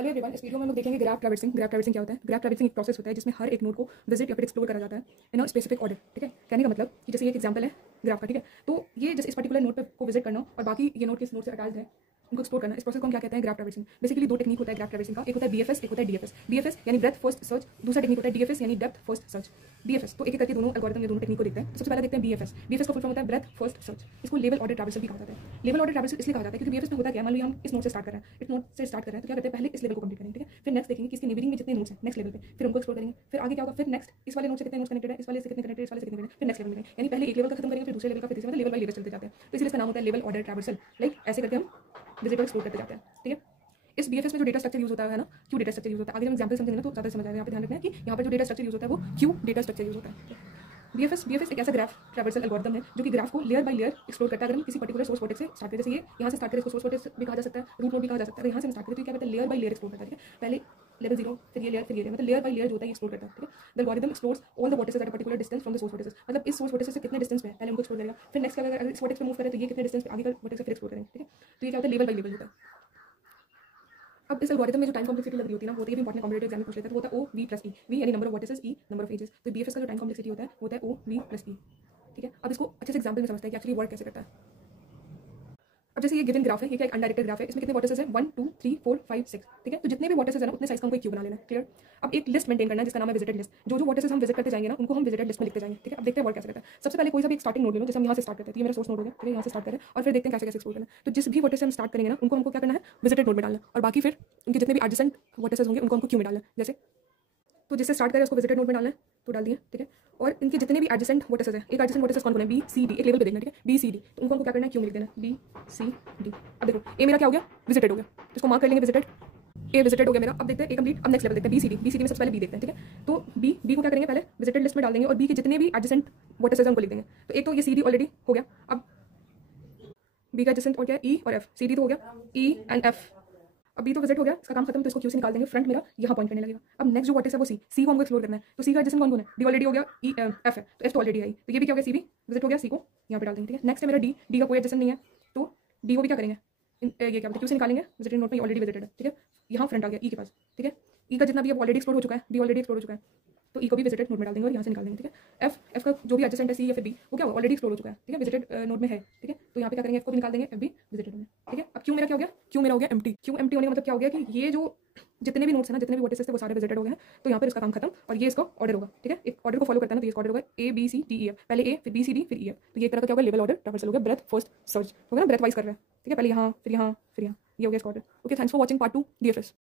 Hello everyone, इस video में हम लोग देखेंगे ग्राफ ट्रैवर्सिंग। ग्राफ ट्रैवर्सिंग क्या होता है? ग्राफ ट्रैवर्सिंग एक प्रोसेस होता है जिसमें हर एक नोड को विजिट या फिर एक्सप्लोर करा जाता है इन अ स्पेसिफिक ऑर्डर। ठीक है, कहने का मतलब कि जैसे ये एक एग्जांपल है ग्राफ का। ठीक है, तो ये जैसे इस पर्टिकुलर नोड पे को विजिट करना और बाकी ये नोड किस नोड से अटैच्ड है उनको एक्सप्लोर करना, इस प्रोसेस को हम क्या कहते हैं? Graph traversing. बेसिकली दो टेक्निक होता है ग्राफ ट्रैवर्सिंग का, एक होता है बीएफएस, एक होता है डीएफएस। बीएफएस यानी ब्रेथ फर्स्ट सर्च, दूसरा टेक्निक होता है डीएफएस यानी डेप्थ फर्स्ट सर्च। बीएफएस तो एक एक करके दोनों एल्गोरिथम, ये दोनों टेक्निक को देखते हैं। तो सबसे पहले देखते हैं बीएफएस। बीएफएस का फुल फॉर्म होता है ब्रेथ फर्स्ट सर्च। इसको लेवल ऑर्डर ट्रैवर्सल भी कहा जाता है। लेवल ऑर्डर ट्रैवर्सल इसलिए कहा जाता है क्योंकि बीएफएस में होता क्या है, मान लो हम इस नोड से स्टार्ट कर रहे हैं, इस नोड से स्टार्ट कर रहे हैं तो क्या करते हैं, पहले इस लेवल को कंप्लीट करेंगे। ठीक है, फिर नेक्स्ट देखेंगे कि इसके नेबरिंग में जितने नोड्स हैं नेक्स्ट लेवल पे, फिर उनको एक्सप्लोर करेंगे। फिर आगे क्या होगा, फिर नेक्स्ट इस वाले नोड से कितने नोड्स कनेक्टेड है, इस वाले से कितने कनेक्टेड है, इस वाले से कितने कनेक्टेड, फिर नेक्स्ट लेवल में, यानी पहले एक लेवल का खत्म करेंगे, फिर दूसरे लेवल का, फिर तीसरे, मतलब लेवल बाय लेवल चलते जाते हैं। तो इसलिए इसका नाम होता है लेवल ऑर्डर ट्रैवर्सल। लाइक ऐसे करके हम विजिट एक्सप्लोर करते जाते हैं। ठीक है, इस बीएफएस में जो डेटा स्ट्रक्चर यूज होता है ना, क्यू डेटा स्ट्रक्चर यूज होता है। आगे हम एग्जांपल समझेंगे तो ज़्यादा समझ आएगा। यहाँ पे ध्यान रखना है कि यहाँ पर जो डेटा स्ट्रक्चर यूज होता है वो क्यू डेटा स्ट्रक्चर यूज होता है। बीएफएस एक ऐसा ग्राफ ट्रैवर्सल एल्गोरिथम है जो कि ग्राफ को लेयर बाय लेयर एक्सप्लोर करता है। अगर हम किसी पर्टिकुलर सोर्स वर्टेक्स से स्टार्ट करें, जैसे ये यहाँ से स्टार्ट करें, इसको सोर्स वर्टेक्स भी कहा जा सकता है, रूट नोड भी कहा जा सकता है। यहाँ से हम स्टार्ट करें तो क्या कहते हैं, लेयर बाय लेयर एक्सप्लोर करता है। ठीक है, पहले लेवल 0, फिर ये लेयर, फिर ये लेयर, मतलब लेयर बाय लेयर जो होता है एक्सप्लोर करता है। ठीक है, the algorithm explores all the vertices at a particular distance from the source vertices, मतलब इस सोर्स वर्टिसेस से कितने डिस्टेंस पे है पहले उनको एक्सप्लोर करेगा। फिर नेक्स्ट अगर इस वर्टेक्स पे मूव करें तो ये कितने डिस्टेंस पे आगे का वर्टेक्स फिर एक्सप्लोर करेंगे। ठीक है, तो ये क्या होता है, लेवल बाय लेवल होता है। अब इस एल्गोरिथम में जो टाइम कॉम्प्लेक्सिटी लग रही होती है ना, वो तो ये भी इंपॉर्टेंट कॉम्पिटिटिव एग्जाम में पूछ लेता है, तो वो होता है O V plus E. V यानी number of vertices, E number of edges. तो बीएफएस का जो टाइम कॉम्प्लेक्सिटी होता है वो होता है ओ वी प्लस ई। ठीक है, अब इसको अच्छे से एग्जांपल में समझते हैं कि एक्चुअली वर्क कैसे करता है। अब जैसे ये गिवन ग्राफ है, ये क्या एक अनडायरेक्टेड ग्राफ है, इसमें कितने वर्टिसेस हैं, 1 2 3 4 5 6। ठीक है, तो जितने भी वर्टिसेस हैं ना उतने साइज का हमको एक क्यू बना लेना है। क्लियर। अब एक लिस्ट मेंटेन करना है जिसका नाम है विजिटेड लिस्ट। जो जो वर्टिसेस हम विजिट करते जाएंगे ना उनको हम विजिटेड लिस्ट में लिखते जाएंगे। ठीक है, अब देखते हैं वर्क कैसे करता है। सबसे पहले कोई सा भी एक स्टार्टिंग नोड ले लो, जैसे हम यहाँ से स्टार्ट करते हैं, तो ये मेरा सोर्स नोड हो गया। ठीक है, यहाँ से स्टार्ट करें और फिर देखते हैं कैसे कैसे एक्सप्लोर करना है। तो जिस भी वर्टिस हम स्टार्ट करेंगे ना उनको हमको क्या करना है, विजिटेड नोड में डालना है, और बाकी फिर उनके जितने भी एडजेसेंट वर्टिसेस होंगे उनको हमको क्यू में डालना है। जैसे तो जिससे स्टार्ट करें उसको विजिटेड नोड में डालना है, तो डाल दिए। ठीक है, और इनके जितने भी एडजेसेंट वर्टिसेस हैं, एक एडजेसेंट वर्टिसेस कौन कौन है, बी सी डी, एक लेवल पे देखना। ठीक है, बी सी डी, तो उनको हमको क्या करना है, क्यू में लिख देना, बी सी डी। अब देखो ए मेरा क्या हो गया, विजिटेड हो गया, तो इसको मार्क कर लेंगे विजिटेड। ए विजिटेड हो गया मेरा। अब देखते हैं ए कंप्लीट। अब नेक्स्ट लेवल देखते हैं B C D. B C D में सबसे पहले बी देखते हैं। ठीक है, तो बी को क्या करेंगे, पहले विजिटेड लिस्ट में डाल देंगे और बी के जितने भी एडजेसेंट वर्टिसेस हैं उनको लिख देंगे। तो एक तो ये सी डी ऑलरेडी हो गया। अब बी का एडजेसेंट और क्या है, ई और एफ। सी डी तो हो गया, ई एंड एफ। अब बी तो विजिट हो गया, इसका काम खत्म, तो इसको क्यू से निकाल देंगे। फ्रंट मेरा यहाँ पॉइंट करने लगेगा। अब नेक्स्ट जो वर्टेक्स है वो सी को हमको एक्सप्लोर करना है। तो सी का एडजेसेंट कौन कौन है, डी ऑलरेडी हो गया, ई एफ है, तो एफ तो ऑलरेडी आई, तो ये भी क्या हो गया, सी भी विजिट हो गया, सी को यहाँ पे डाल देंगे। ठीक है, नेक्स्ट है मेरा डी। डी का कोई एडजेसेंट नहीं है तो डी को भी क्या करेंगे, ये क्या क्यू से निकालेंगे, विजिटेड नोट में ऑलरेडी विजिटेड है। ठीक है, यहाँ फ्रंट आ गया ई के पास। ठीक है, ई का जितना भी ऑलरेडी एक्सप्लोर हो चुका है, डी ऑलरेडी एक्सप्लोर हो चुका है, तो ई को भी विजिटेड नोड में डाल देंगे और यहाँ से निकाल देंगे। ठीक है, एफ का जो भी एडजेसेंट है सी या फिर बी वो क्या ऑलरेडी एक्सप्लोर हो चुका है। ठीक है, विजिटेड नोड में है। ठीक है, तो यहाँ पे क्या करेंगे, एफ को भी निकाल देंगे, एफ भी विजिटेड में। ठीक है, अब क्यू मेरा क्या हो गया, क्यू मेरा हो गया एम्प्टी। क्यू एम्प्टी होने का मतलब क्या हो गया कि ये जो जितने भी नोट्स हैं ना, जितने भी वर्टिसेस थे वो सारे विजिटेड हो गए हैं, तो यहाँ पर इसका काम खत्म और ये इसका ऑर्डर होगा। ठीक है, एक ऑर्डर को फॉलो करता है ना, तो इसका ऑर्डर होगा A B C D E F, पहले ए फिर बी सी डी फिर ई एफ। तो ये एक तरह का क्या होगा, लेवल ऑर्डर ट्रैवर्सल हो गया, ब्रेथ फर्स्ट सर्च हो गया ना, ब्रेथ वाइज कर रहे हैं। ठीक है, पहले यहाँ फिर यहाँ फिर यहाँ, ये हो गया इसका order. Okay, thanks for watching part 2 DFS.